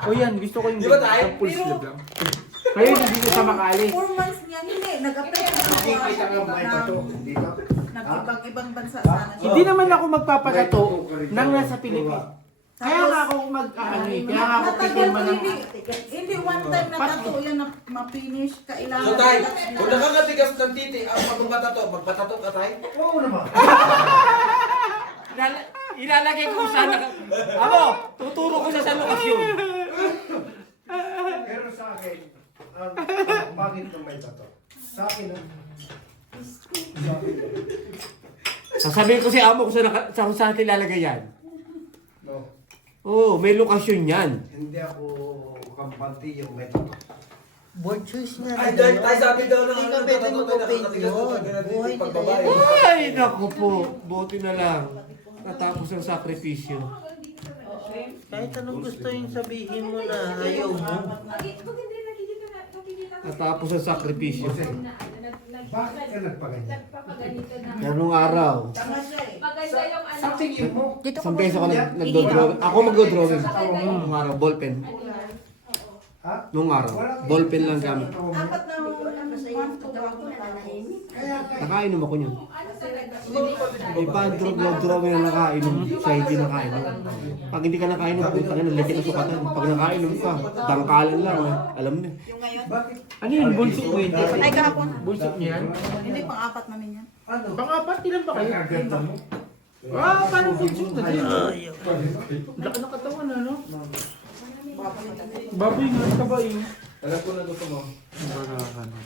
O yan, gusto ko yung Di ba tayo? full sleeve lang. Kayo hindi dito sa Makali. 4 months niya, hindi. Nag-apply ka Nakikita ka ba ito? Dito? Nag-ibang bansa sana siya. Hindi naman ako magpapatato nang nasa Pilipinas. Kaya nga ako kaya nga ako kitirma ng... Hindi one time na tattoo yan na ma-finish. Kailangan. So tayo, kung nakakatigas ng titi, ang magpatato ka tayo? Oo naman. Ilalagay ko sana. Ako, tuturo ko sa lokasyon. Pero sa akin, bakit na may tato? Sa akin, sa akin. Sasabihin ko si amo kung saan natin ilalagay yan. No, Oo, may lokasyon yan. hindi ako kampante yung may tato. Board choice nga. Ay, dahil tayo sabi daw ng Hindi ka pwede mag-opinion. Buhay nila yun. Ay, naku po. Buti na lang. Natapos ang sakripisyo. Kahit anong gusto yung sabihin mo na ayaw mo. Natapos ang sakripisyo. Bakit ka nagpaganyan? Ganong araw. Tanga siya eh. Maganda yung ano. Sa tingin mo, Isang beses ako nag-drawing. Ako mag-drawing. Nung araw, ballpen. ha? Nung araw, ballpen lang gamit. Apat na month ko daw ako Kaya Nakainom ako niyan. Ano talaga? Iba ang drawing na nakainom, siya hindi nakainom. Pag hindi ka nakainom, puta ka na, likit na sukatan. Pag nakainom ka, dangkalan lang. Alam niya. Yung ngayon? bakit? Ano yun? Bulsik mo yun? Ay, kahapon. Bulsik niya yan? Hindi, pang-apat namin yan. Ano? Pang-apat, ilan ba kayo? Kaganda mo? Ah, paano bulsik na din? Ayaw. Laki ng katawan, ano? Baboy nga, kabayo. Alam ko na gusto mo.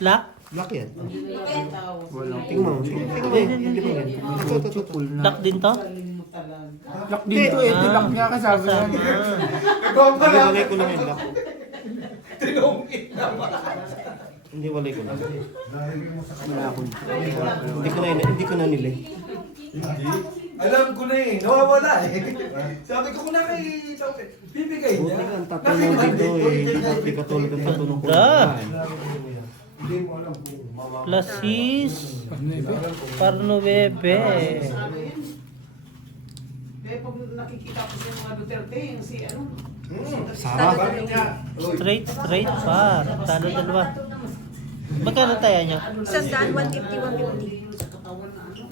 Lock? Lock yan. Walang Tingnan mo. Hindi ko yan. Ito. Lock din to? Lock dito eh, lock nga kasama yan. Hindi walay ko lang yung lock. Tinungkit naman. Hindi walay ko lang. Dahil mo sa Wala ako. Hindi ko na nilay. Hindi. Alam ko na eh. Nawawala eh. Sabi ko kung nakikita ko, bibigay Buti niya. nga ang tatanong dito eh. Hindi ka tulad ng tatanong ko. Hindi mo alam kung mama. Plus 6. Parno bebe. Eh, pag nakikita ko sa mga Duterte, yung si ano, Sarap. Bakit nga? Straight par. Talo dalawa. Magkano tayo niya? Sandaan, 150, 150. sa katawan na ano.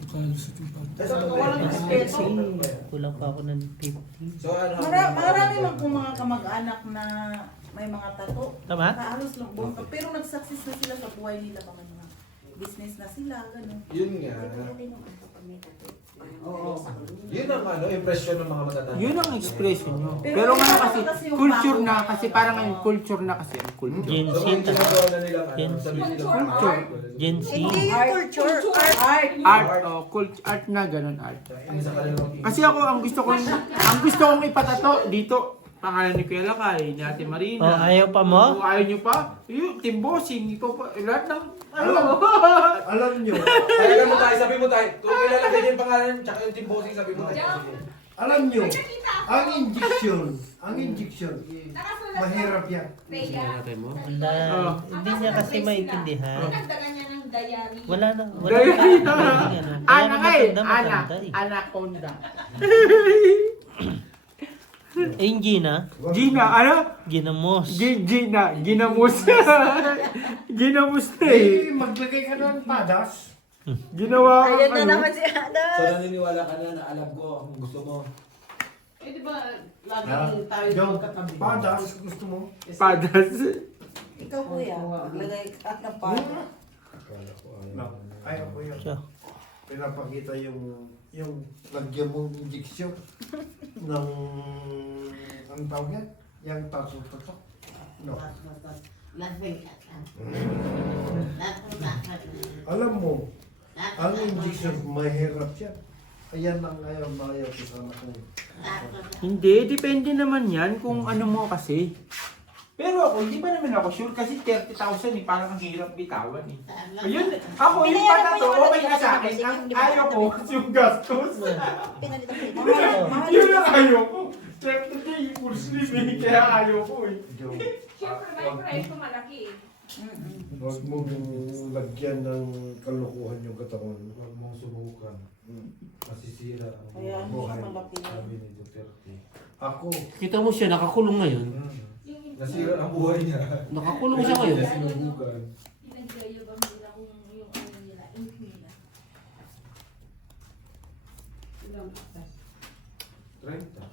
Kulang pa ako ng 50. So ano? Marami lang kung mga kamag-anak na may mga tato. Tama? Halos lang buong, pero nag-success na sila sa buhay nila, mga business na sila, gano'n. Yun nga. Oo. Yun ang ano, impression ng mga matatanda. Yun ang expression nyo. Pero Pero ngayon ano kasi, kasi yung culture bago? na, kasi parang ngayon, culture na kasi. Culture. Gen So, Z. ang ginagawa na nila, Gen ano, Z. sabi nila, Culture. Gen Z. Hindi yung culture, art. Art, art na, ganun art. ang isa kanilang Kasi ako, ang gusto kong ipatato dito, pangalan ni Kuya Lakay, ni Ate Marina. Oh, ayaw pa mo? Kung ayaw nyo pa, yun, Team Bossing, ikaw pa, lahat ng, Alam nyo, Kaya mo tayo, sabi mo tayo, kung ilalagay niya yung pangalan, tsaka yung team bossing, sabi mo tayo. alam nyo, ang injection, mahirap yan. Natin mo. Wala. Hindi niya kasi maintindihan. Nagdagan niya ng diary. Wala na. Wala Dahil, na. Ano. Kaya anak na eh, matanda eh. anaconda. Eh, yung Gina, Gina, ano? ginamos. Gina, ginamos. Ginamos na eh. Eh, maglagay ka ng padas. Ginawa ko Ayan na ano. naman si Ada. So naniniwala ka na alam ko ang gusto mo. Eh, di ba, laging tayo Yung magkatabi. padas, gusto mo? Padas. Ikaw kuya, maglagay ka ng pada. No. Ayaw ko yun. Siya. Pinapakita yung lagyan mong injection ng ang tawag yan? Yung taso-taso. No. Alam mo, ang injection mahirap yan. Ayan ang ayaw ko sa anak ko. Hindi, depende naman yan kung ano mo kasi. Pero ako, hindi ba naman ako sure kasi 30,000 eh, parang ang hirap bitawan eh. Ayun, ako yung patato, okay ka sa akin. Ang ayaw ko yung gastos. Pinalitan ko. Yun ang ayaw ko. Siyempre na yung full sleeve eh, kaya ayaw ko eh. Siyempre, may price ko malaki eh. Huwag mong lagyan ng kalukuhan yung katawan. Huwag mong subukan. Masisira ang Kaya hindi buhay. ka malaki. Sabi ni Duterte. Ako, Kita mo siya, nakakulong ngayon. Yung Nasira ang buhay niya. Nakakulong siya ngayon. Sinubukan. Pinag-gayabang nila kung yung ano nila, ink nila. Ilang atas. 30.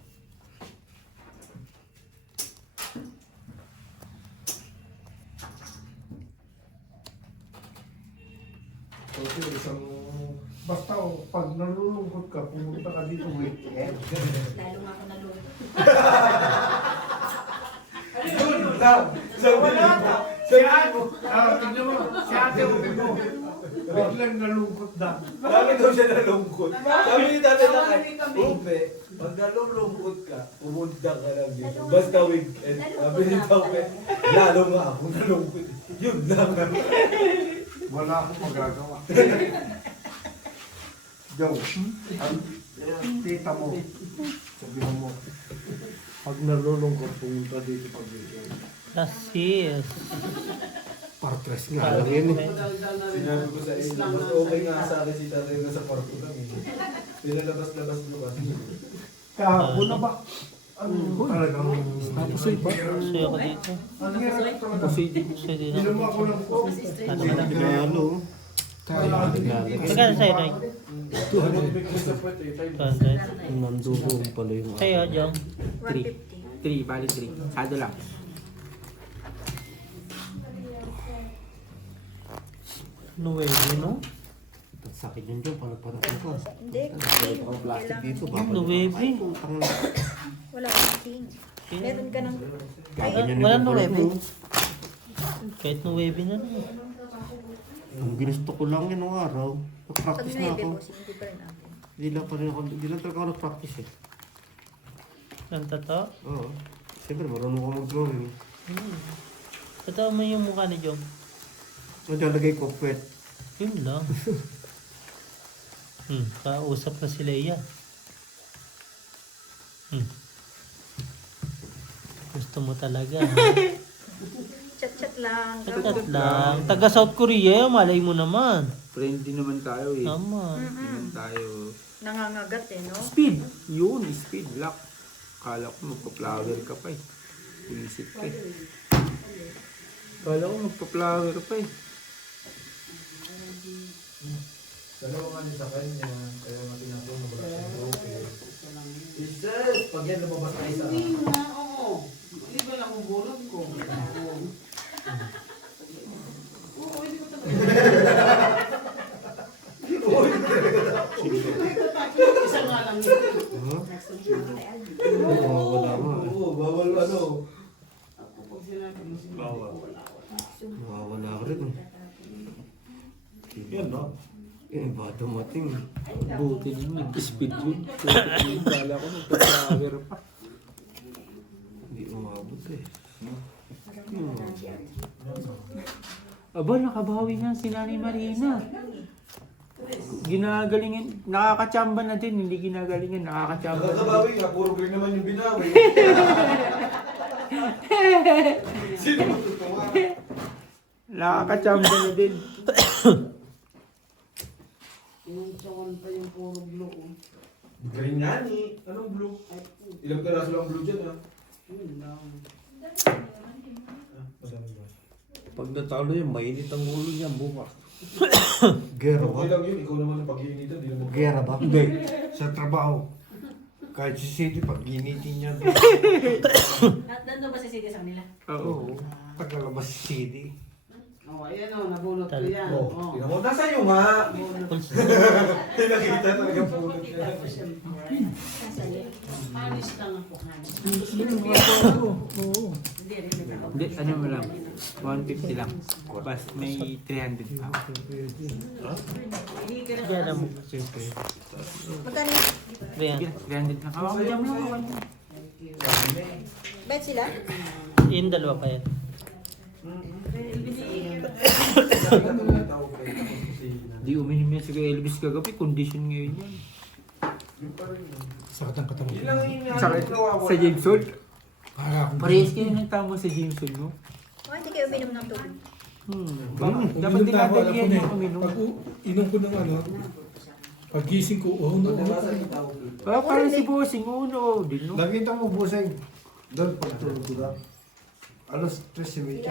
Kasi isang... Basta pag nalulungkot ka, pumunta ka dito weekend. Lalo nga ako nalulungkot. Yun lang! Tignan mo, si ate uwi mo. Biglang nalungkot na. Lagi daw siya nalungkot. Sabi ni tatay na Upe, pag nalulungkot ka, pumunta ka lang dito. Basta weekend. Sabi ni Upe, lalo nga ako nalungkot. Yun lang. Wala akong magagawa. Joe, ang tita mo, sabihin mo, pag nalulungkot, pumunta dito pag weekend. Lasis. Partres nga lang yun eh. Madaldal na rin. Sinabi ko sa inyo, mas okay nga sa akin si tatay na sa parko lang eh. Pinalabas-labas mo kasi. Kahapon na ba? Ano talagang... Pusoy ba? Suyo ko dito. Ang hirap talaga. Pusoy din. Suyo din Inom ako. ako ng coke. Ano ka na? Pinalo. Magkano sa'yo, Noy? 200. Nandurong pala yung... Sa'yo, Jong? 150. 3, bali 3. Sado lang. Nuwebe, no? Sakit yun dyan, palagpanakan ko. Hindi. Meron akong plastic dito. Nuwebe. Putang na. Wala akong ting. Meron ka ng... Ganyan yung Walang pambalat nuwebe. mo. Kahit nuwebe na no. Ang ginusto ko lang yun nung araw. Pag Nag-practice na nuwebe ako. boss, hindi pa rin akin. Hindi lang talaga ako nag-practice eh. Ang totoo? Oo. Siyempre, marunong ako mag-drawing. Totoo mo yung mukha ni Jong. Naglalagay ko pwet. Yun lang. Kausap na si Leia. Gusto mo talaga. Chat-chat lang. Tagat lang. Taga South Korea, malay mo naman. Friendly naman tayo eh. Tama. Naman tayo. Nangangagat eh, no? Speed! Yun, speed lock. Kala ko magpa-flower ka pa eh. Pulisip ka eh. Kala ko magpa-flower pa eh. Dalawa nga ni sa kanya, kaya nga tinatong mabala sa broker. Jesus! Pag yan lumabas na isa. Hindi nga, oo. Hindi ba lang ang bulog ko? Oo, hindi ko talaga. Isa nga lang yun. Wala mo. Oo, bawal ano. Ako pag sinabi mo, wala ko. Wala ko rin eh. Yan, no? Eh, ba dumating? Buti naman, nag-speed yun. Kala ko magpa-flower pa. Hindi umabot eh. Aba, nakabawi nga si Nanay Marina. Ginagalingan, nakakachamba na din, hindi ginagalingan, nakakachamba na din. Nakakabawi nga, puro green naman yung binawi. Sino matutuwa? Nakakachamba na din. Yung sawan pa yung puro blue. Green nga ni. Anong blue? Ilang piraso lang blue dyan ha? Yun lang. Pag natalo yan, mainit ang ulo niya bukas. Gera Okay ba? lang yun, ikaw naman ang pag-iinitan. Di naman Gera ba? Hindi, sa trabaho. Kahit si City, pag ginitin niya, Nandun ba si Sige sa kanila? Oo. tagalabas si City. Oh, ayan o, nabulot ko yan. Oh, Oh. tingnan mo, nasa iyo nga. Nakita talaga pulot niya. Anis lang ako, Hans. Hindi rin. Hindi, ano mo lang, 150 lang. Bas may 300 pa. Gera mo. Magkano yun? Ayan. Sige, 300 lang. Hawak mo dyan mo. Bet sila? Yung dalawa pa yan. Di uminom yan si Kuya Elvis kagabi, condition ngayon yan. Sakit ang katawan. Yun lang yung Sakit sa Jameson. Para akong Parehas kayo ng tamo sa Jameson, no? Oh, hindi kayo uminom ng tubig. Dapat din natin yan yung uminom. Pag inom ko ng ano, pagising ko, Parang si Bossing, uno din, no? Nakita mo busay. Doon, pagtulog ko lang. Alas 3:30.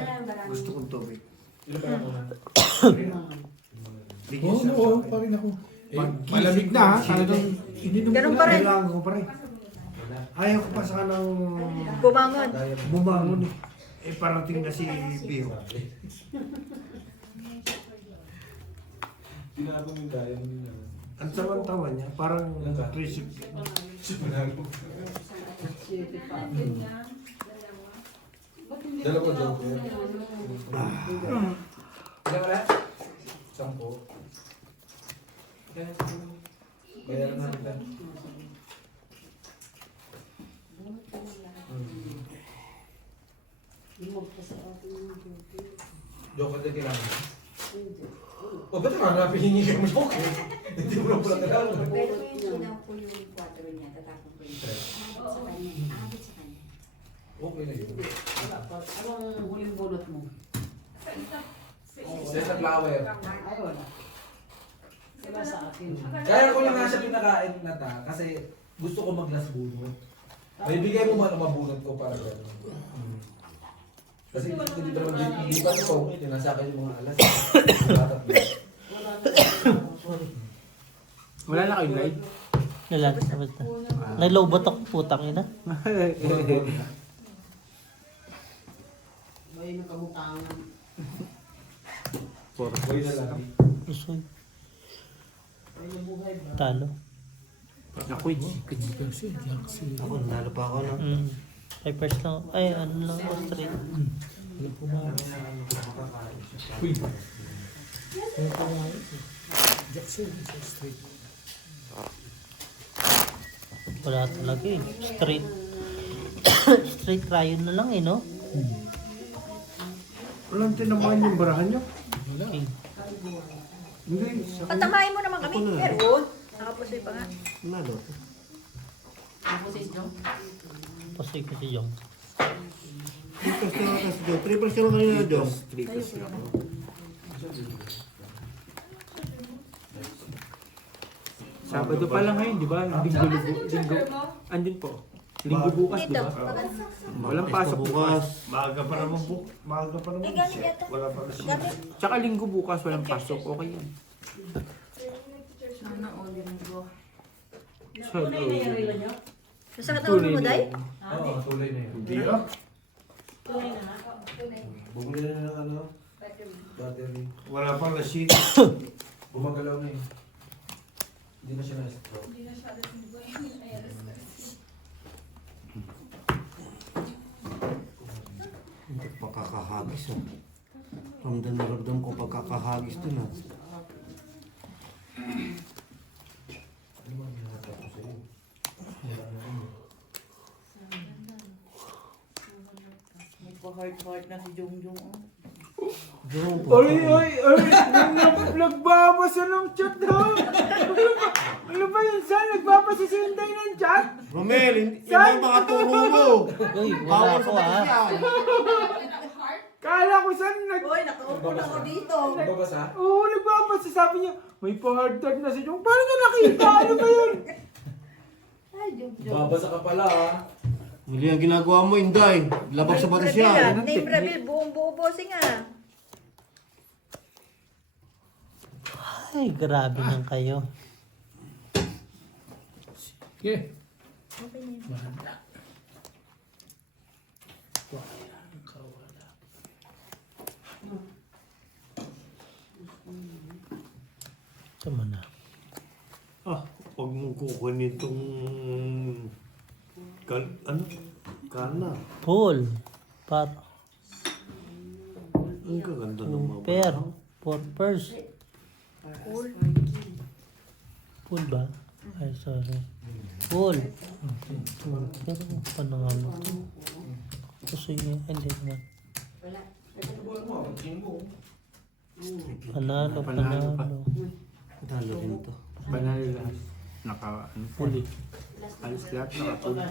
Gusto kong tubig. Sino pa lang muna? Bigyan siya sa akin. ako. Malamig na ha. Talagang ininom Ganun ko pa na. rin. Kailangan ko pa rin. Ayaw ko pa sa kanang Bumangon. bumangon eh. Eh parating na si Pio. Tinapon yung dayang nila. Ang samantawa niya, parang trisip. Sinalo. Dala ko joke. Ilan wala? 10. Bayaran na kita. Joke ka din kailangan. O, ba't naman napihingi ka mo joke eh? Hindi mo lang pala kailangan. Pero kung yung sinaw ko yung 4 niya, tatapon ko yung sa kanya. Abot sa kanya. Okay na yun. Anong huling bunot mo? Sa flower. Ay, wala. Sila sa akin. Kaya ko yung nasa pinakain na ta, kasi gusto ko maglas bunot. May bigay mo man ang mabunot ko para gano'n. Kasi hindi pa naman, hindi pa ito, tinasa kayo yung mga alas. Wala na kayong live? Nalang, basta. Naglobot ako, putang ina. May nakamutangan. Boy na lang. Usoy. May nabuhay ba? Talo. Ako, Ako, nalo pa ako no. Ay, first lang. Ay, ano lang ako straight. Wala talaga eh. Straight. Straight rayon na lang eh, no? Walang tinamaan yung barahan niyo? Okay. Hindi. Sa Patamahin mo naman kami. Ako na. Meron. Nakapusoy pa nga. Nalo. Pasoy ko si Jong. Trippers ka lang kasi Diyos. Trippers ka lang kanina Diyos. Trippers lang. Sabado pa lang ngayon, di ba? Linggo. Andin po. Linggo bukas, di Dito. ba? Walang pasok bukas. maaga pa naman po. Maaga pa naman. galing yata. Wala pa kasi. Tsaka linggo bukas, walang pasok. Okay yan. Sana all linggo. So, Masakit ang ulo mo, Day? Oo, tuloy na yun. Hindi ah. Bumili na ng ano? Battery. Wala pa lasit. Gumagalaw na yun. Hindi na siya na-stroke. Hindi pagkakahagis ah. Ramdam na ramdam ko pagkakahagis dun ah. Ano mga ginagawa ko sa'yo? Wala na yun. Nagpa-heart na si Jongjong. Diyan po. Ay! Nagbabasa ng chat ha! Ano ba yun, San? Nagbabasa si Inday ng chat? Romel, hindi ang mga turo mo. Uy, Bawal wala ako sa ah. yan. Kala ko, San, Hoy, nakaupo na ako dito. Nagbabasa? Oo, nagbabasa. Sabi niya, may pa-hard tag na si Jong. Paano na nakita? Ano ba yun? Ay, Jongjong. Babasa ka pala ah. Mali ang ginagawa mo, Inday. Labag sa batas yan. Name reveal, buong buo bossing ah. Ay, grabe nang kayo. Okay. Tama na. Ah, huwag mong kukunin itong... ano? Kana. Paul. Par. Ang gaganda ng mga Pair. For purse. Paul ba? Ay, sorry. Paul. Pero paano nga mo ito? Kasi yun, hindi naman. Panalo, panalo. Talo rin to. Panalo lahat. Puli. Alis lahat, nakapuli.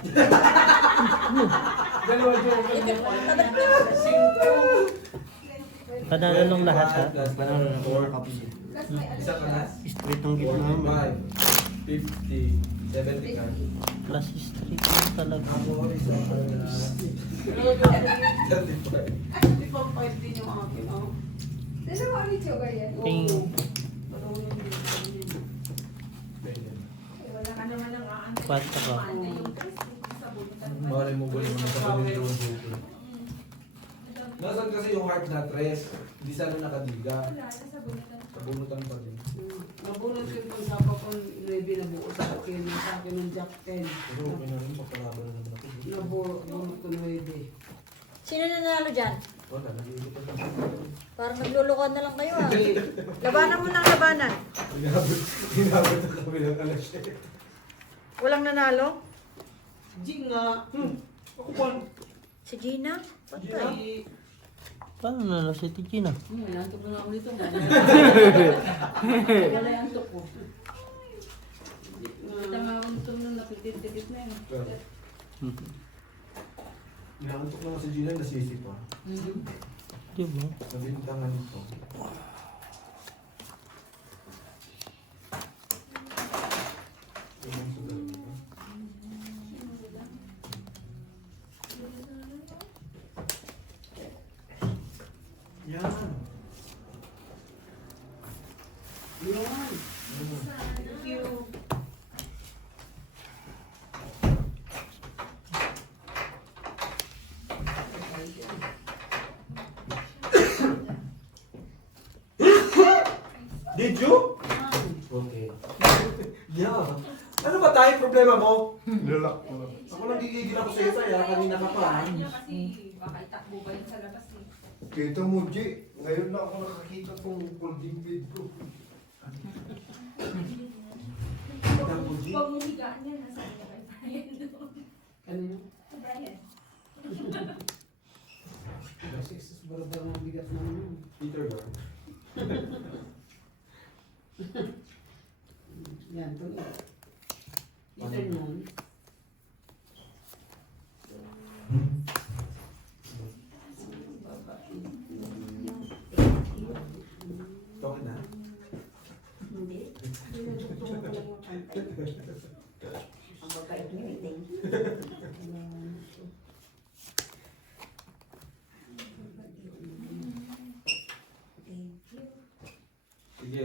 Panalo nung lahat ha. Panalo na ako nakapos. Isa ka na? Straight ang gitna mo. 5, 50, 70 ka. Plus history ko talaga. Ako isa ka na. 35. Di ba 5 din yung akin, oh? Dalawa ulit yung ganyan. Ting. Wala ka naman ang aantay. 4. Malay mo ba naman sa pamilya yung buko? Nasaan kasi yung heart na tres? Hindi sana nakadiga. Sa bunutan pa din. Nabunod ko yung sapa kong 9 na buo sa akin. Sa akin ng Jack 10. Pero okay na rin, papalaban na naman ako. Nabunod ko 9. Sino nanalo dyan? Wala, nag-iigitan na. Parang naglulukohan na lang kayo ah. Labanan mo ng labanan. Hinabot na kami ng alas 7. Walang nanalo? Jing nga. Ako pa. Si Gina? Patay. Paano na si Tigina? Nantok na ako nito. Wala yung antok ko. Kita nga ako nito nung napitit-tikit na yun. Inaantok na si Gina, nasisi pa. Diba? Nabintangan ito. Yan. Yan. Thank you. Did you? Okay. Yeah. Ano ba tayo problema mo? Nilak ko lang. Ako lang gigigil ako sa'yo tayo, kanina ka pa. Kasi baka itakbo ba yun sa labas eh. Kita mo, G. Ngayon na ako nakakita tong folding bed ko. Huwag mo higaan yan. Nasaan niya kay Brian doon? Kanino? Brian. Kasi barbar ng bigat naman. Peter Gar. Yan, ito na. Ito nun. Okay na. Hindi. Pinadugtong ko lang yung kantay. Ang babait ni Miting. Sige.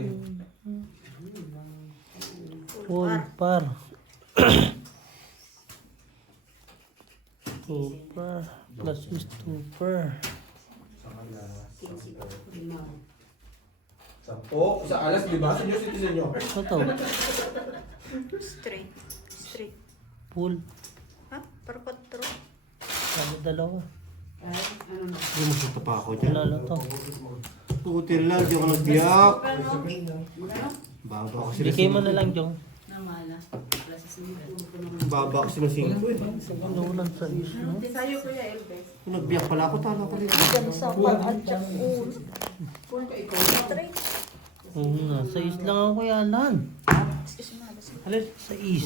Full par. Super. Plus is super. Sa kanila. Lima. Sampo. Sa alas, di ba? Senior citizen nyo. Ano to? Straight. Straight. Full. Ha? Para 4. Ano dalawa? Ay, ano na? Hindi mo sa pa ako dyan. Lalo to. Putil lang, di ako nagbiyak. Magkano? Baba kasi Bigay mo na lang, Jong. Namala. Plus is Baba kasi ng 5 eh. Ano lang sa is, no? Sa'yo, Kuya Elves. Kung nagbiyak pala ako, talo ko rin. Diyan sa pag-adjak pool. Kung ka ikaw na. Straight. Oo nga, sa is lang ako kaya lan. Excuse me, habas. Alis, sa is.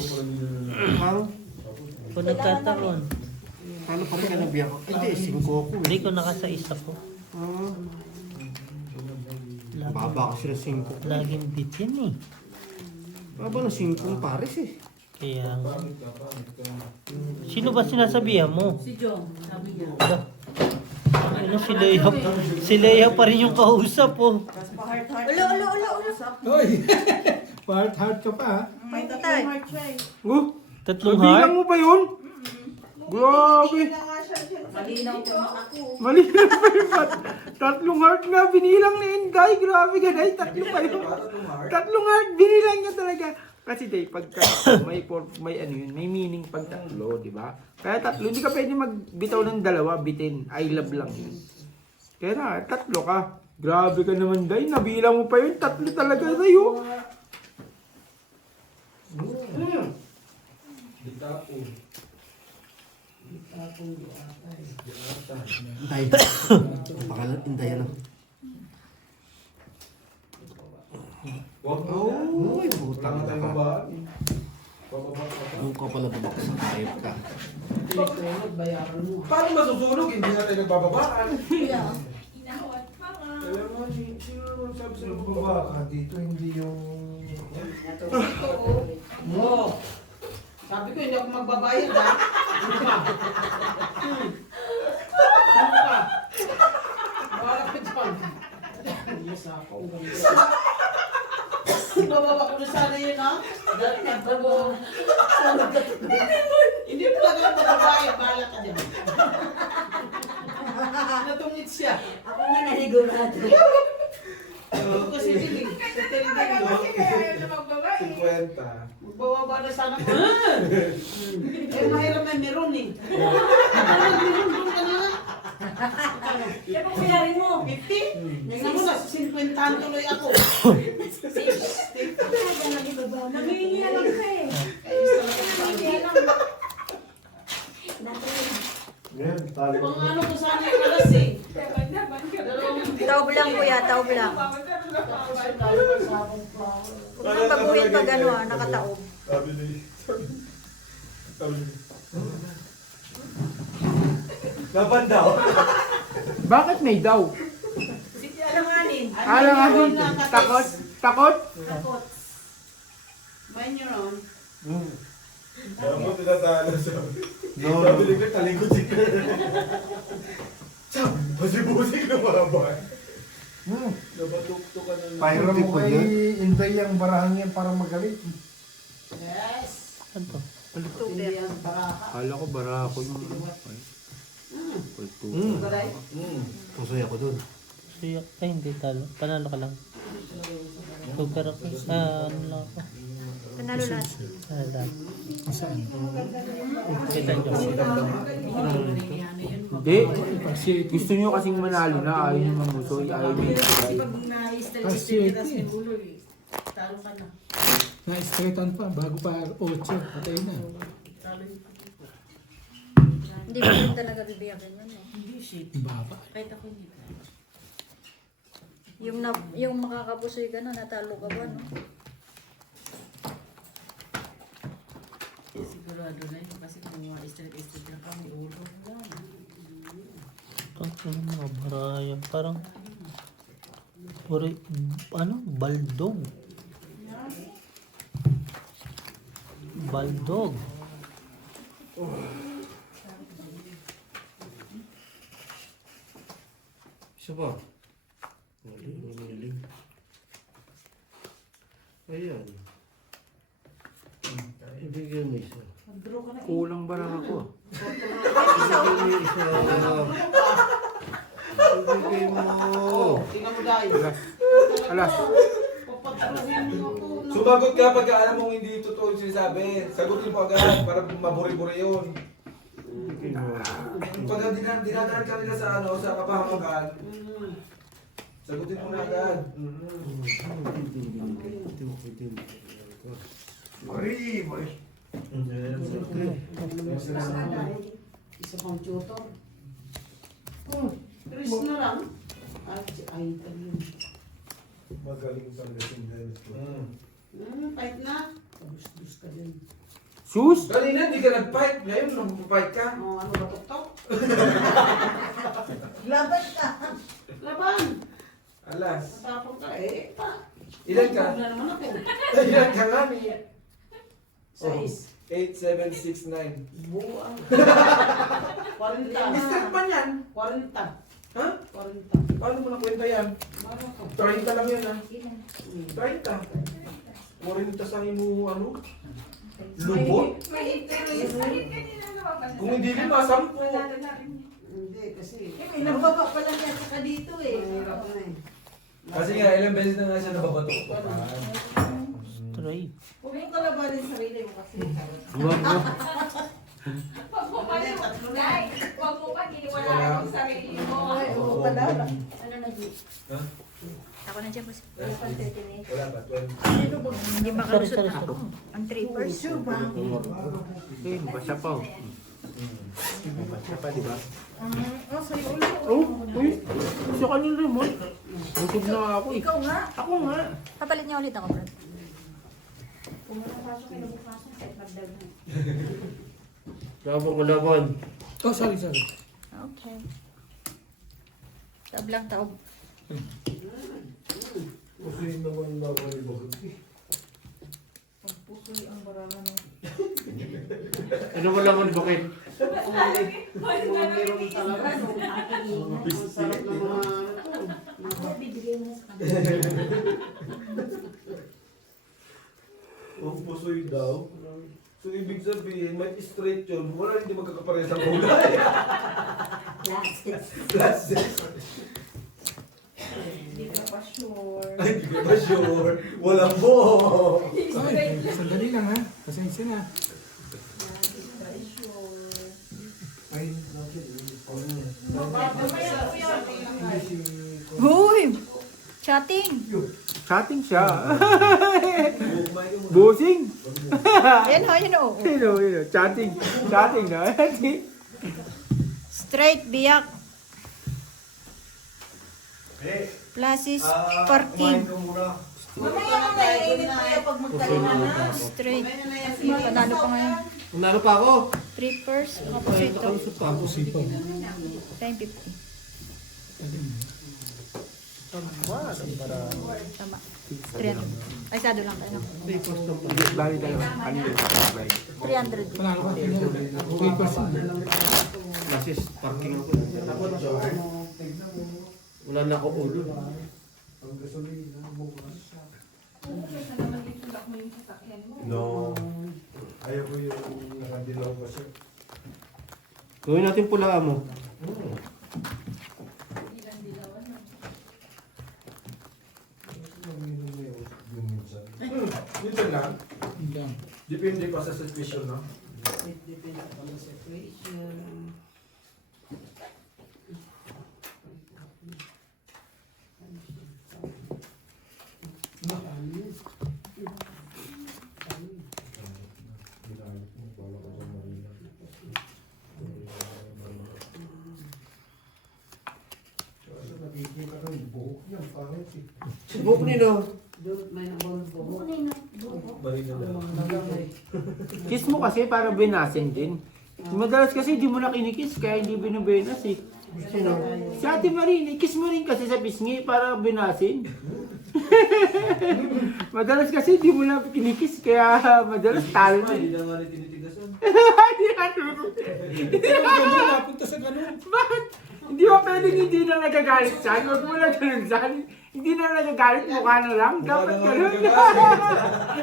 Parang, Kung nagkataon. talo pa rin ka nagbiyak ako. Hindi, 5 ako Hindi eh. ko nakasa is ako. Ah, baba kasi ng 5. Laging bitin eh. Baba ng 5 pares eh. Kaya nga. Sino ba sinasabihan mo? Si John, sabi niya. Ano, si Leia pa rin yung kausap oh. Tapos pa-heart-heart. Ulo, ulo, ulo, ulo. Hoy! Part-heart ka pa ha? May tatay. Heart siya eh. Tatlong Nabilang heart? mo ba yun? Grabe! Malinaw po ako. Mali na pa yung tatlong heart nga binilang ni Inday. Grabe ka Day. Tatlo kayo. Tatlong heart binilang niya talaga. Kasi Day, pagka may ano yun, may meaning pag tatlo, di ba? Kaya tatlo, hindi ka pwede magbitaw ng dalawa, bitin. I love lang yun. Kaya na, tatlo ka. Grabe ka naman Day. Nabilang mo pa yun. Tatlo talaga sa'yo. Inday. Pakalat, Inday ano. Huwag mo. Uy, butang Tama na tayo ka. ba? Bababa ka. Doon ka pala tabak sa kayot ka. Pinagsunod, bayaran mo. Paano masusunog? Hindi na tayo nagbababaan. Inawat pa nga. Alam mo, sino naman sabi sa Yung baba ka dito, hindi yung... Ito. Mo! Sabi ko, hindi ako magbabayad ha. Ano ka? Ano ka? Wala ka dyan. Yes ako. Ibababa ko na sana yun ha. Dahil nagbago. Hindi mo lang ako magbabayad. Bahala ka dyan. Natungit siya. Ako nga nanigurado. Ako kasi dilig. Sa television. 50. Magbababa na sana ko. Eh, mahirap na meron eh. Meron doon ka na. Siya pong bayarin mo. 50? Isa mo na, 50 tuloy ako. Nangihingi na lang ka eh. Nangihingi na lang. Yan, talo. Pang ano ko sana yung alas eh. Taob lang kuya, taob lang. Huwag nang baguhin pag ano nakataob. Sabi ni... Laban daw. Bakit may daw? Alanganin. Alanganin. Takot? Takot? Takot. Mind your own. Alam mo, tinatalo sabi. No, Sabi ni Greg, talikod si Greg. Sabi, basibusik na mga ba? Nabatukto ka na lang. Para mo kay Inday ang barahan yan para magalit. Yes. Ano to? Hindi yan baka. Kala ko bara ako yung... Baray. Masaya ko dun. Siya, ay hindi talo. Panalo ka lang. Super ako. Ano lang ako. Panalo lahat. Panalo lang. Kita nyo. Hindi. Gusto nyo kasing manalo na. Ayaw nyo mamuso. Ayaw nyo Kasi mamuso. pag na-stress yung ulo eh. Talo ka na. Na-straightan pa, bago pa 8, patay na. Talo yung Hindi mo rin talaga bibiyakin yun eh. hindi shit. Baba. Kahit ako hindi. Yung makakapusoy ka na, natalo ka ba no? Sigurado na yun. Kasi kung straight lang ka, may ulo. Wala na. Ito yung mga baraya. Parang... Ano? Baldog. Baldog. Isa pa. Mali. Ayan. Ibigyan mo isa. Kulang bara ako. Ibigyan mo isa. Ibigay mo. Tingnan mo dahil. Alas. Papataluhin mo ako. Sumagot ka pag alam mong hindi totoo yung sinasabi. Sagutin mo agad para maburi-buri yun. Ibigay mo. Pag dinadaan ka nila sa ano, sa kapahamagan, sagutin mo na agad. Mari, mari. Isa pang tutor. Chris na lang. Ay, tabi. Magaling sa Inday. Fight na. Tabus-dus ka din. Sus! Kanina hindi ka nag-fight, ngayon nag-fight ka. Oh, ano ba tuktok? Laban ka. Laban. Alas. Matapang ka eh. Ilan ka? Huwag na naman ako. Ilan ka nga ni? 6. 8, 7, 6, 9. Buang. 40. District man yan. 40. Ha? 40. Paano mo nakwenta yan? Mano ko. 30 lang yan ha. 30. 40 sa mo ano? Lubot? Kung hindi lima, 10. Hindi, kasi. May nababa pa lang yan saka dito eh. Mahirap na eh. Kasi nga, ilang beses na nga siya nababatok pa. Straight. Huwag mo kalabanin sarili mo kasi. Huwag mo. Hindi, tatlo na. Huwag mo pa, giniwala yung sarili mo. Ay, oo pala. Ano na, G? Ha? Ako na dyan boss. Wala pa, 20. Hindi makalusot ako. Ang trippers. Okay, mabasa pa. Mabasa pa, di ba? Oh, sa'yo ulo. Oh, uy. Gusto ka ng remote. Busog na ako eh. Ikaw nga. Ako nga. Papalit niya ulit ako, Brad. Kung nakapasok kayo bukasan, kahit magdagdag. Laban ko laban. Oh, sorry. Okay. Taob lang, taob. Kasi naman na mali bakit. Pagpusoy ang barangan mo. Ano mo lang ang bukid? Meron talaga. Ang sarap ng mga Bibigay mo na sa kanila. Ang pusoy daw. So, ibig sabihin, may straight yun. Wala hindi magkakapares ang kulay. Glasses. Hindi ka pa sure. Ay, hindi ka ba sure? Walang buhok. Ay, sandali lang ha. Pasensya na. Ay, Huy! Chatting! Chatting siya. Bossing. Yan ho, yan ho. Hello. Chatting. Chatting na. Straight, biyak. Plasis, parking. Mamaya na naiinit ko yung pag magkalima na. Straight. Panalo pa ngayon. Unalo pa ako. 3 pairs, kapusito. tapos ito. 950. Tama. 300. Ay, sado lang tayo. Bali dalawa. Ano yun? 300. Panalo ka. 3%. Plasis, parking ako. Wala na ako ulo. No. Ayaw ko yung nakadilaw pa siya. Gawin natin pula mo. Dito lang. Yan. Depende pa sa situation, no? Depende pa sa situation. Nakikita ka ng buhok niya, pangit eh. Subok nino. Doon may nabawal po. Balik na lang. Kiss mo kasi para binasin din. Madalas kasi di mo na kinikiss kaya hindi binubenas eh. Sino? Si Ate Marine, kiss mo rin kasi sa pisngi para binasin. Madalas kasi di mo na kinikiss kaya madalas talo na. Hindi na nga rin tinitigasan. Hindi na Ganun, napunta sa ganun. Bakit? Hindi mo pwedeng hindi na nagagalit siya. Huwag mo lang ganun siya. Hindi na nagagalit, mukha na lang. Dapat na nga ganun. nagagalit.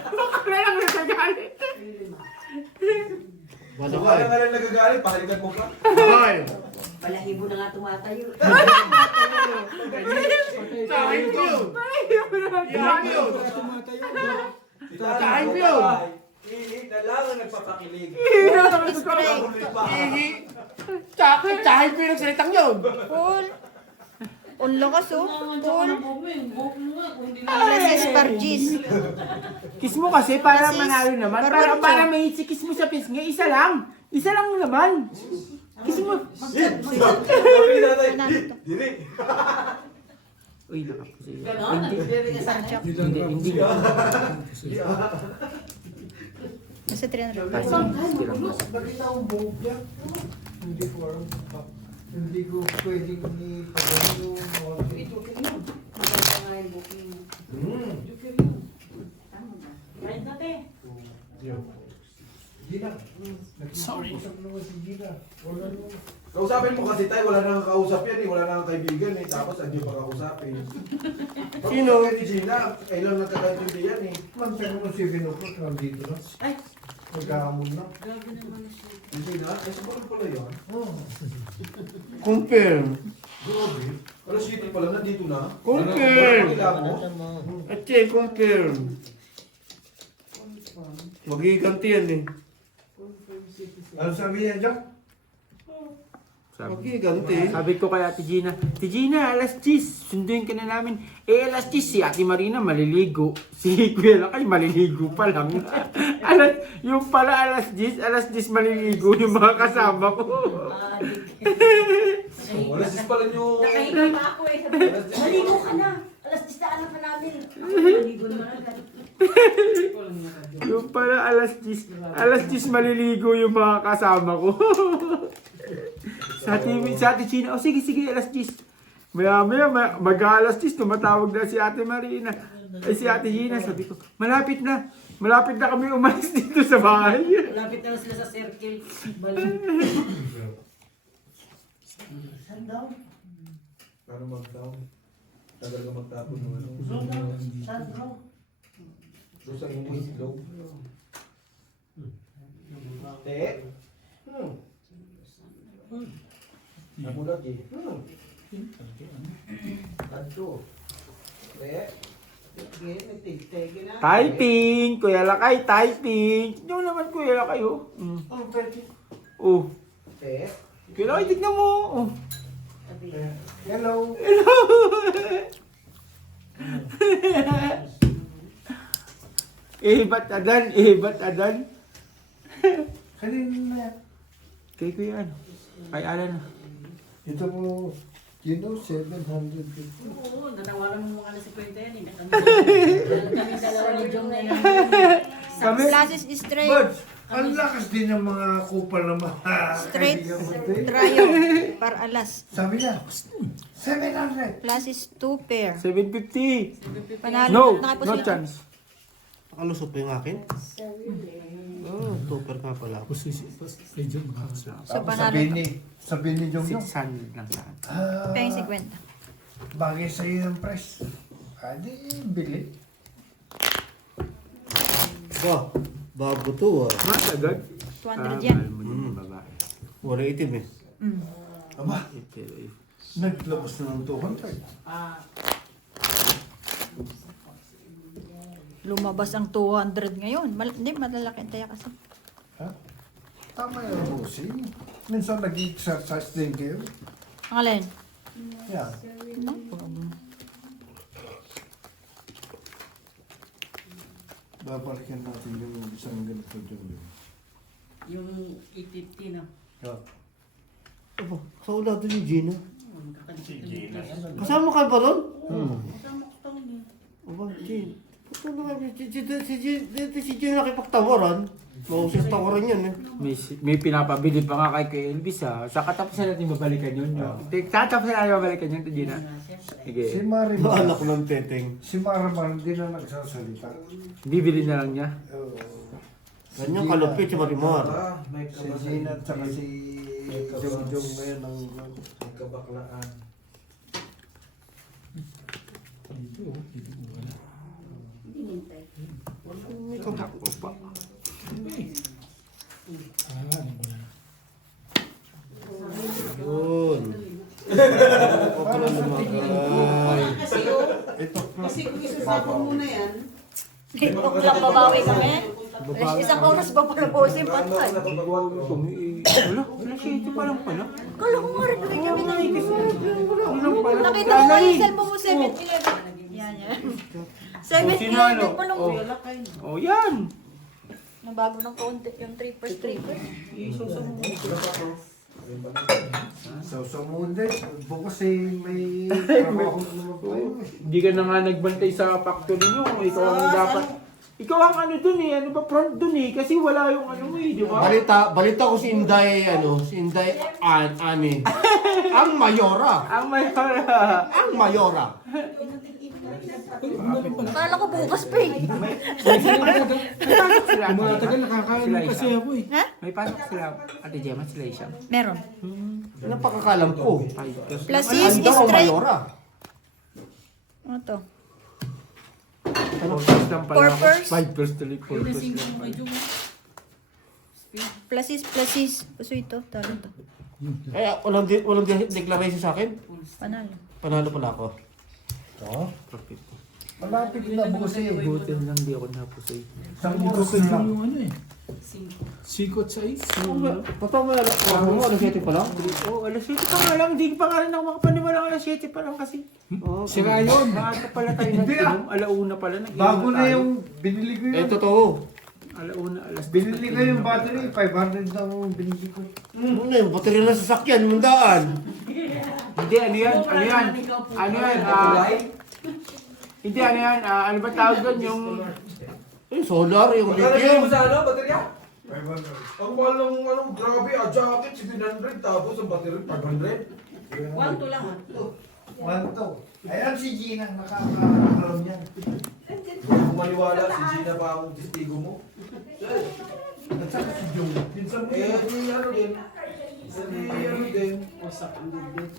Mukha na lang nagagalit. Wala Kung ka rin nagagalit, pahalikan mo pa. Hoy! Palahibo na nga tumatayo. Time yun! Ayaw mo na Time yun! Time yun! Ihi na lang ang nagpapakilig. Straight. Ihi! Time yun ang salitang yun! Full. Ang lakas oh. Ang Full. buhok mo yung buhok mo nga. Kung hindi na Plasis, pargis. Kiss mo kasi para Kasi manalo naman. Barbacho. Para may kiss mo sa pisngi. Isa lang. Isa lang naman. Kiss mo. Sabi natin, Panalo to. dili. Uy, nakapusi. Ganon, nagdiri ka sa akin. Hindi. Nasa 300. Bakit ang buhok niya? Hindi ko alam. Hindi ko pwedeng ipagano yung Maganda nga yung buhok niya. Kahit na te. Gina. Nag-usap naman si Gina. Wala naman. Kausapin mo kasi tayo, wala nang kausap yan eh, wala nang kaibigan eh, tapos hindi pa kausapin. Sino? Ni Gina, kailan nagkakaintindihan eh. Mantan mo si Vinocot, nandito na. Ay, Magkahamon na. grabe naman siya. Hindi na, ay siguro pala yun. Oh. Confirm. Grabe. Alas 7 pala, nandito na. Confirm. Kailangan mo. Atche, confirm. Magiganti yan eh. Ano sabi niya, Jack? Magiganti. Sabi ko kay Ate Gina, alas 10, sunduin ka na namin. Eh, alas 10, si Ate Marina maliligo. Si Kuya Lakay maliligo pa lang. Yung pala alas 10 maliligo yung mga kasama ko. Alas 10 pala nyo. Nakahinga pa ako eh. Sabi, maligo ka na. Alas 10 na alam pa namin. Ako maligo naman agad. Yung pala alas 10 maliligo yung mga kasama ko. Sa Ate Gina, sige, alas 10. Maya, mag-alas 10, tumatawag na si Ate Marina. Eh si Ate Gina, sabi ko, malapit na. Malapit na kami umalis dito sa bahay. Malapit na sila sa circle. Balik. Saan daw? Paano mag-down? Tagal ka magtapon ng ano. Saan daw? Doon sa English globe. Te? Namulat eh. Tanto. Te? Typing! Kuya Lakay, typing! Yung naman Kuya Lakay, oh. Oh, pwede. Oh. Te? Kuya Lakay, tignan mo. Oh. Hello. Ba't adan? Ba't adan? Kanina na. Kay Kuya ano? Kay Alan. Ito po, 750. Oo, natawaran mo mga alas 50 yan. Kami dalawa ni Jong na yan. Kami? Classes straight. But, ang lakas din ng mga kupal na mga Straight. kaibigan ko, te. Trayo. Para alas. Sabi niya, 700. Classes 2 pair. 750. Panalo. No, Nakapos no yun. chance. Nakalusot pa yung akin? Oh, tupper ka pala. Tapos si John makakasama. So panalo. Sabihin ni Jong Jong, 600 lang sa akin. Peng 50. bagay sa'yo ng press. Adi, bili. Ba, bago to ah. Mas agad? 200 yan. Mahal mo yung babae. Wala itim eh. Aba, Ito, eh. naglabas na ng 200. Lumabas ang 200 ngayon. Hindi, malalaki ang taya kasi. Ha? Tama yung bossing. Minsan nag-exercise din kayo. Ang alin? Yeah. Babalikan natin yung isang ganito dyan. Yung 850 na. Yeah. Aba, sa ula doon yung Gina. Gina. Kasama ka ba doon? Kasama ko taon eh. Aba, Gina. Puto na kami. Si Gina nakipagtawaran. Mausas tawaran yan eh. May pinapabili pa nga kay Kuya Elvis ha. Sa katapusan natin babalikan yun. Katapusan natin babalikan yun, Gina. Si Sige. Marimar, Anak ng teteng. si Marimar hindi na nagsasalita. Bibili na lang niya. Ganyan kalupit si Marimar. May Si Gina at saka si Jong Jong ngayon ang May kabaklaan. May kabako pa. Yun. Ako pala lumagay. Kasi kung isasabong mo na yan, Ito lang babawi kami. Isang oras ba pala po si Patay? Wala, 7 pa lang pala. Kala ko nga rin kami na Nakita Ano ko nga yung cellphone mo 7-11. Yan, yan. 7-11 pa lang. Oh. Oh, yan. Nabago ng kaunti yung 3 sa Monday. Bukas may trabaho naman tayo. Hindi ka na nga nagbantay sa factory nyo. Ikaw ang dapat. Ikaw ang ano dun eh. Ano ba front dun eh. Kasi wala yung ano mo eh, di ba? Balita ko si Inday, si Inday Ani. Ang Mayora. Ang may para. Ang Mayora. Kala ko bukas pa eh. Sila. Tumatagal, nakakaano kasi ako eh. Ha? May pasok sila. Ate Gemma, sila siya. Meron. Napakakalam ko. Plus Ano is daw ang straight. Mayora? Ano to? Four Purpose? 5 first tuloy. 4 yung first singko lang. mo kay Jong. Plus is. Puso ito. Talo to. Eh, walang declaration sa akin? Panalo. Panalo pala ako. Oh, Profit. malapit na bukas eh. Buti lang di ako napusay. Isang Ito oras kay na John lang. yung ano eh. Singko. Sikot sa is. Papamalala ko, ano 7 pa lang? Oo, alas 7 pa nga lang. Hindi pa nga rin ako makapaniwala. Alas 7 pa lang kasi. Sira yun. Maaga pala tayo Hindi, nag-inom. Alauna pala. Nag-inom Bago na tayo. yung binili ko Eh, yun. totoo. Alauna, alas 10. Binili ko yung battery, 500 lang ang binili ko. Ano yung baterya ng sasakyan, mundaan. Hindi, ano yan? Ano yan? Ano yan? Hindi, ano yan? Ano ba tawag doon? Yung... Eh, solar, yung Magkano lithium. mo sa ano, baterya? 500. Ang mahal ng ano, grabe, jacket 700 tapos ang battery 500. 1 to lang ah. 1 to. Ayan si Gina, nakakaalam yan. Kung maniwala, si Gina pa ang testigo mo. At saka si Jong. Pinsan mo Eh, yan. ano din. Ano din. Wasak ang bibig.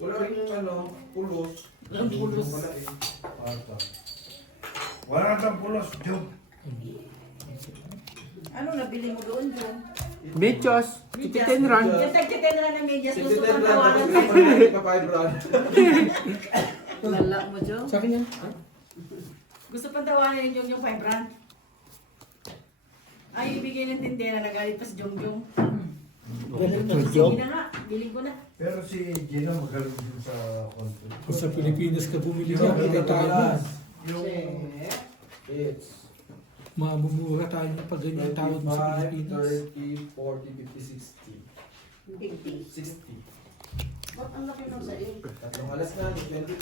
Wala rin pulos. Ang pulos. Wala eh. Wala kang pulos, Jong. Ano nabili mo doon, Jom? Medyas, tititenran. Yung tagtitenran ng medyas, Si gusto Titen kong lang, tawanan tapos tayo. naman pa 5 rand. Lala mo, Jom. Sa akin yan. Gusto pang tawanan yung Jom 5 rand. Ay, ibigay ng tindera na galit pa si Jom Jom. Sige na nga, bili ko na. Pero si Gina magaling din sa content. Kung sa Pilipinas ka bumili ka, kita tayo na. Yung It's Mamumura tayo ng pag ganyan tawag mo sa 25, Pilipinas. 30, 40, 50, 60. 60. Ba't ang laki ng sa'yo? Tatlong alas na, 25.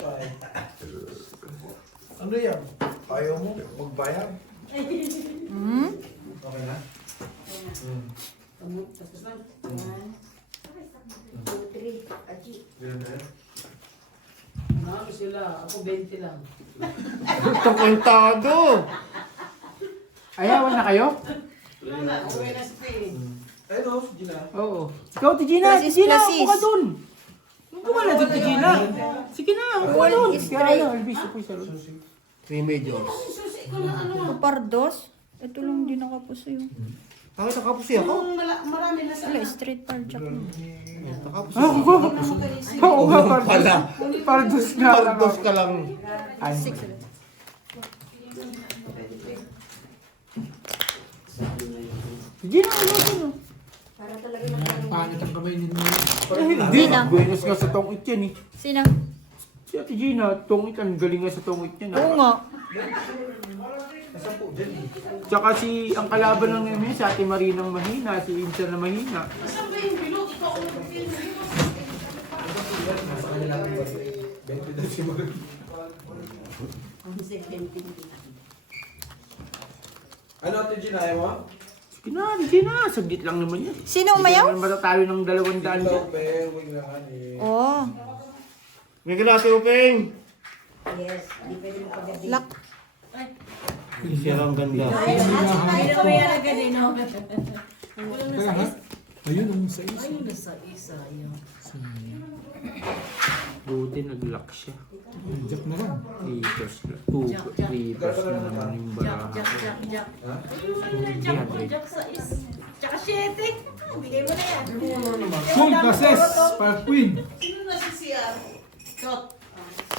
ano yan? Ayaw mo magbayad? Hmm? Okay na? Tapos lang. 2, 3, aji. Ganun na yan? Marami sila. Ako 20 lang. Itong kwentado. Ayawan na kayo? Wala na. Uwi na si Pin. Ayun o, Gina. Oo. Ikaw, Tigina, Plasis, Tigina, plasis. upo ka dun. Upo ka na dun, Tigina. Sige na, upo ka dun. Kaya ano, Elvis, upo siya dun. 3 majors. Susi ko na ano. Pardos? Ito lang din nakapuso yung... Bakit nakapusi ako? Marami na sila. Wala, straight parjak mo. Nakapusi Ah, ako. Oo nga, Pala. Pardos nga lang. Pardos ka lang. Ay, Tigina, ano ano? Para talaga na Pangit ang kamay ninyo. Hindi na. Buenos nga sa tongit yan eh. Sino? Si Ate Gina, tongit, ang galing nga sa tongit yan. Oo nga. Tsaka si, ang kalaban ng namin, si Ate Marinang mahina, si Insa na mahina. Saan ba yung bilog? Ikaw ulit yung bilog. Nasa kanila ang 20 daw si Mag. ang second thing. Ano ito, Gina? Ayaw mo? Sige na, Gina, saglit lang naman yan. Sino umayaw? Hindi naman matatalo ng 200 Ito, dyan. pero huwag na eh. Oo. May ganasi, Upeng. Yes, hindi pwede mo pagdating. Lak. Sira ang ganda. Ay, kami yan ang ganun, no? Kaya ha? Ayun ang sa isa. Ayun na sa isa, yun. Buti nag-lock siya. Jack na lang. 3 plus na. 3 plus na naman yung baraha. Jack. Ha? Ayun na, Jack mo, Jack sa isa. Tsaka 7. Bigay mo na yan. Full process para queen. Sino na si CR? Shot.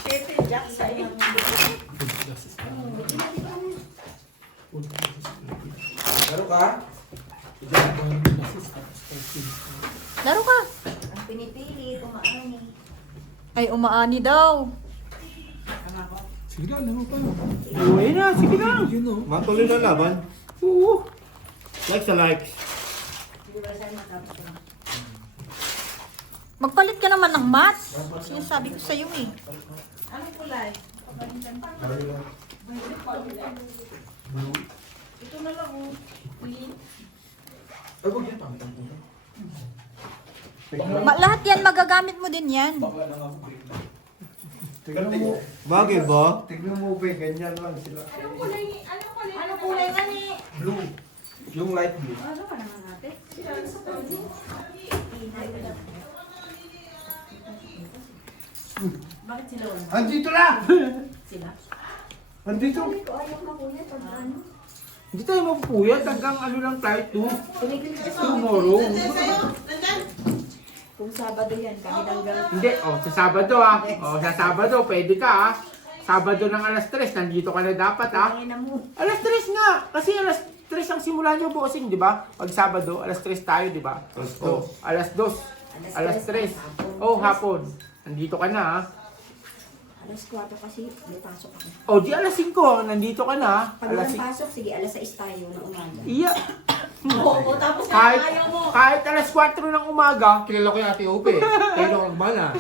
7, Jack sa isa. Laro ka? Laro ka. Ang pinipili, kumaano ni. Ay, umaani daw. Sige na, laro pa. Uwi na, sige na. Yun o. Matuloy na laban. Oo. Likes sa likes. Siguro saan matapos ko. Magpalit ka naman ng mat. Sinasabi ko sa'yo eh. Anong kulay? Ito na lang, oh. Green. Ay, huwag yan. Pangit ang puto. Lahat yan, magagamit mo din yan. Bakla na nga ako. Tignan mo. Bagay ba? Tignan mo, Upeng. Ganyan lang sila. Anong kulay ni? Anong kulay nga ni? Blue. Yung light blue. Ano ka naman natin? Bakit sila wala? Andito na! Sila? Andito! Ito ayaw ka kuya pag ano. Hindi tayo mapupuyat hanggang ano lang tayo, tomorrow. Nandyan? Kung Sabado yan, kami hanggang Hindi, sa Sabado sa Sabado, pwede ka Sabado ng alas 3, nandito ka na dapat Tangina mo. Alas 3 nga, kasi alas 3 ang simula nyo bossing, di ba? Pag Sabado, alas 3 tayo, di ba? Oh, alas 2, alas 3. Oh, hapon. Nandito ka na Alas 4 kasi may pasok ako. Oh, di alas 5, nandito ka na Pag Alas walang pasok, sige, alas 6 tayo ng umaga. Iya. Oo, tapos Kahit, ayaw mo. kahit alas 4 ng umaga, Kilala ko yung Ate Upe. Kayo ang mana.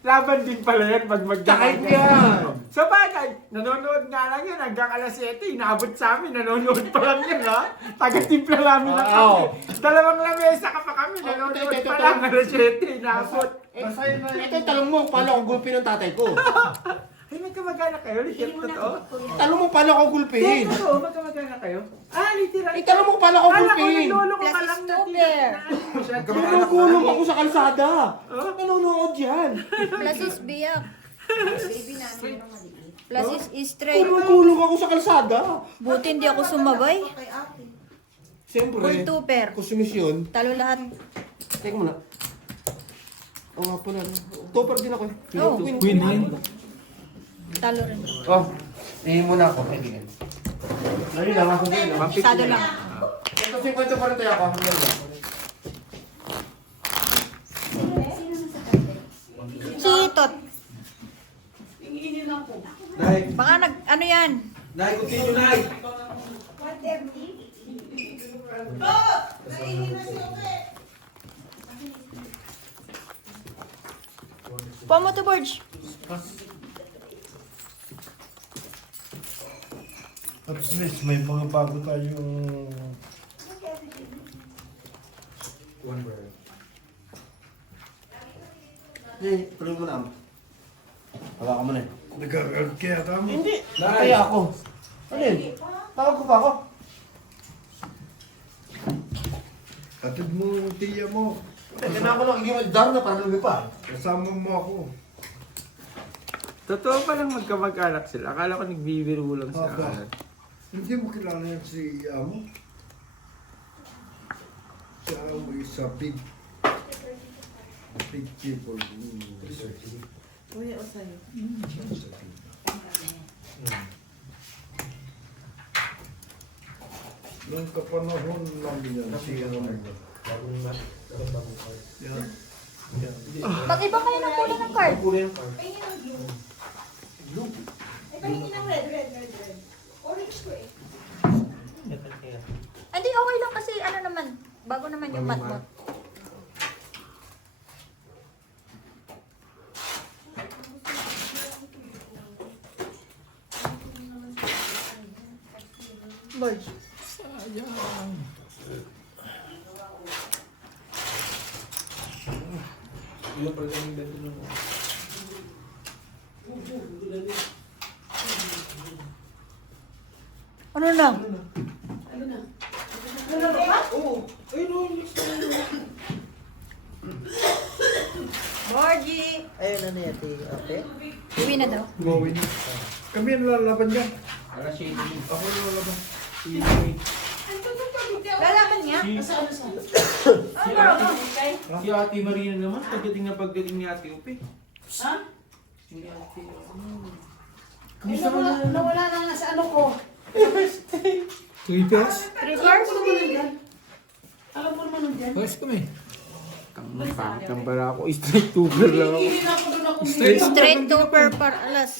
laban din pala yan pag Kahit magdakay. yan. Sa bagay, nanonood nga lang yan hanggang alas 7, inaabot sa amin, nanonood pa lang yan ha. Taga-timpla namin na Oo. kami. Dalawang lamesa ka pa kami, nanonood pa lang, alas 7, inaabot. Ito yung talong mo, paano ako gulpin ng tatay ko? Ay, magkamag-anak kayo? Chef, totoo? Tanong mo paano ako gulpihin? Totoo, magkamag-anak kayo? Literal. Tanong mo paano ako Kala ko gulpihin? naglolo ko ka Plus lang is na two pair. Nagugulong ako sa kalsada. Nanonood yan. Plus is biyak. Plus is straight. Nagugulong ako sa kalsada. Buti hindi ako sumabay. Siyempre, Full two pair. konsumisyon. Talo lahat. Teka muna. Oo nga pala. Topper din ako eh. Oh. Win-win. Talo rin. Oh, tingin muna ako. Kaibigan. Dali lang ako din. Sado lang. Ito 50 pa rin tayo ako. Si Tot. Tingin na ako. Nay, Baka ano yan? Nay, continue, Nay. Pomo to Borge. At least may mga bago tayong Eh, tuloy mo na. Hawakan mo na eh. nagkakaroon kaya tama. Hindi. Kaya ako. Ano yun? Tawag ko pa ako. Atid mo yung tiya mo. Kaya ako lang igimadar na para lumipad. Kasama mo ako. Totoo pa lang magkamag-anak sila. Akala ko nagbibiro lang sila. Aba. Hindi mo kilala yan si Amo? Si Amo is a big people. Uy, o sa'yo. Noong kapanahon lang yan si Amo. Yan. Mag-iba kayo ng kulay ng card. Hindi, okay lang kasi ano naman. Bago naman yung mat mo. Borge. Ilan pala yung bento nun? Ano lang? Ano na? Oo. Ayun o, next time. Borgie! Ayun na niya, okay? Uwi na daw. Gawin. Kami ang lalaban dyan. Alas 7. Ako ang lalaban. Lalaban niya? Si Ate Marina naman, pagdating ni Ate Upe. Ha? Si Ate, Ay, nawala na nga sa ano ko. 3 pairs? 3 Alam pairs? ko naman nandyan. Alam ko naman nandyan. Pairs kami. Pangit ang bara ako. Straight tuber lang ako. Hihingin ako doon ako. Straight two pair par alas.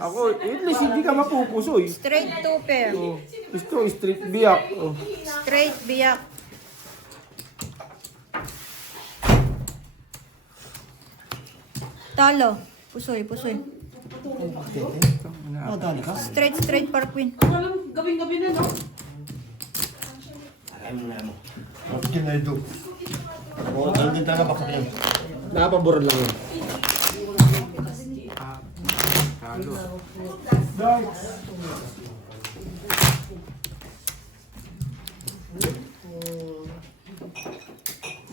Ako, at least hindi ka mapupusoy. Straight two pair. Oh, gusto, straight biyak. Oh. Straight biyak. Talo. Pusoy, pusoy. Oh, dali ka. Straight par queen. Ang alam, gabing-gabi na, no? Alam mo na mo. What can I do? Oo, ganyan talaga bakit yan. Nakapaboran lang yun. Talo.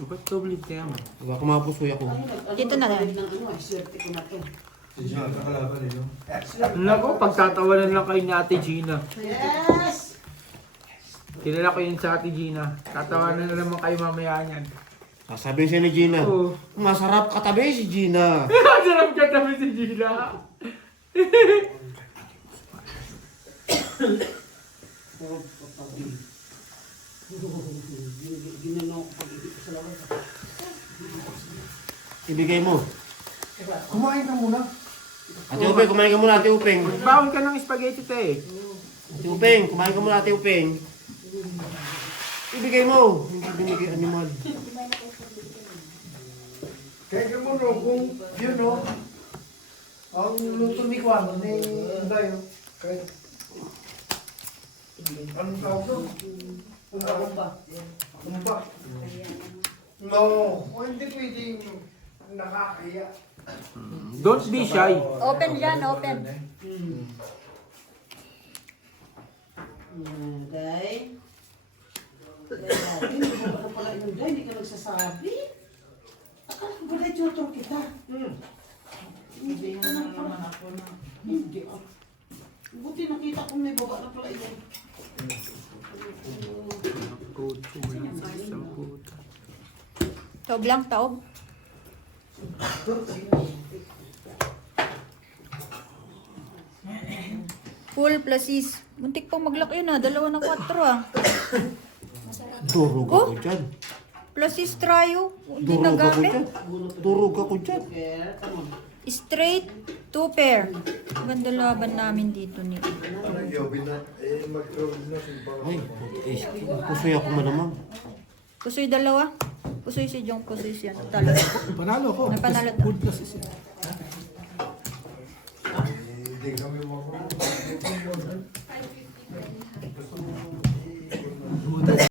Ba't doble tayo mo? Baka mapusoy ako. Dito na lang. Ng ano, ay swerte ko na to. Si Gina kakalaban eh, no? Naku, pagtatawanan lang kayo ni Ate Gina. Yes! Kilala ko yun sa Ate Gina. Tatawanan na naman kayo mamaya niyan. Sasabihin siya ni Gina. Oo. Masarap katabi si Gina. Sarap ka tabi si Gina. Ginano ko pag-ibig ko sa labas. Ibigay mo. Kumain ka muna. Ate Upeng, kumain ka muna, Ate Upeng. Bawal ka ng spaghetti te. Ate Upeng, kumain ka muna, Ate Upeng. Ibigay mo. Hindi binigay animal. Kaya mo no, kung yun no, ang luto ni Juan, ni Dayo. Kaya, anong tawag doon? Kumba. Kumba. No, hindi pwedeng nakakaya. Don't be shy. Open dyan, open. Day. Hindi mo ako pala yung day, hindi ka nagsasabi. Akala ko ba tutor kita? Hindi ka naman ako na. Hindi ako. Buti nakita ko may baba na pala yun. Taob lang, taob. Full plus is. Muntik pang maglak yun 2 na 4 Durog Oh? ako dyan. Plus is tryo. Hindi Durog ako nagamit. dyan. Durog ako dyan. Kaya, tama. Straight, 2 pair. Ganda laban namin dito ni. Parang Yobi na, mag-roll na Ay, pusoy ako malamang. Pusoy 2. Pusoy si Jong, pusoy siya. Talo. Panalo ko. Napanalo. Good plus is yan.